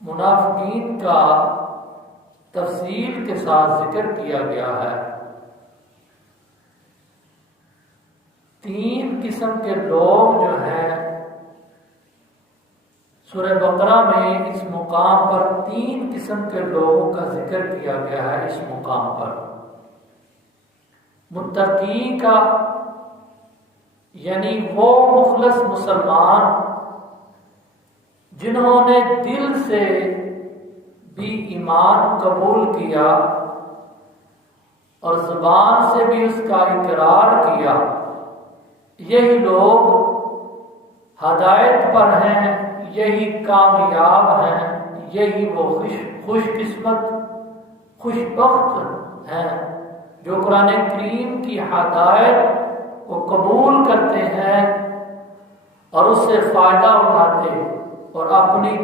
منافقین کا تفصیل کے ساتھ ذکر کیا گیا ہے۔ 3 قسم کے لوگ جو ہیں سورہ بقرہ میں اس مقام پر 3 قسم کے لوگوں کا ذکر کیا گیا ہے۔ اس مقام پر متقی کا یعنی وہ مخلص مسلمان جنہوں نے دل سے بھی ایمان قبول کیا اور زبان سے بھی اس کا اقرار کیا، یہی لوگ ہدایت پر ہیں، یہی کامیاب ہیں، یہی وہ خوش قسمت خوش بخت ہیں جو قرآن کریم کی ہدایت کو قبول کرتے ہیں اور اس سے فائدہ اٹھاتے اور اپنی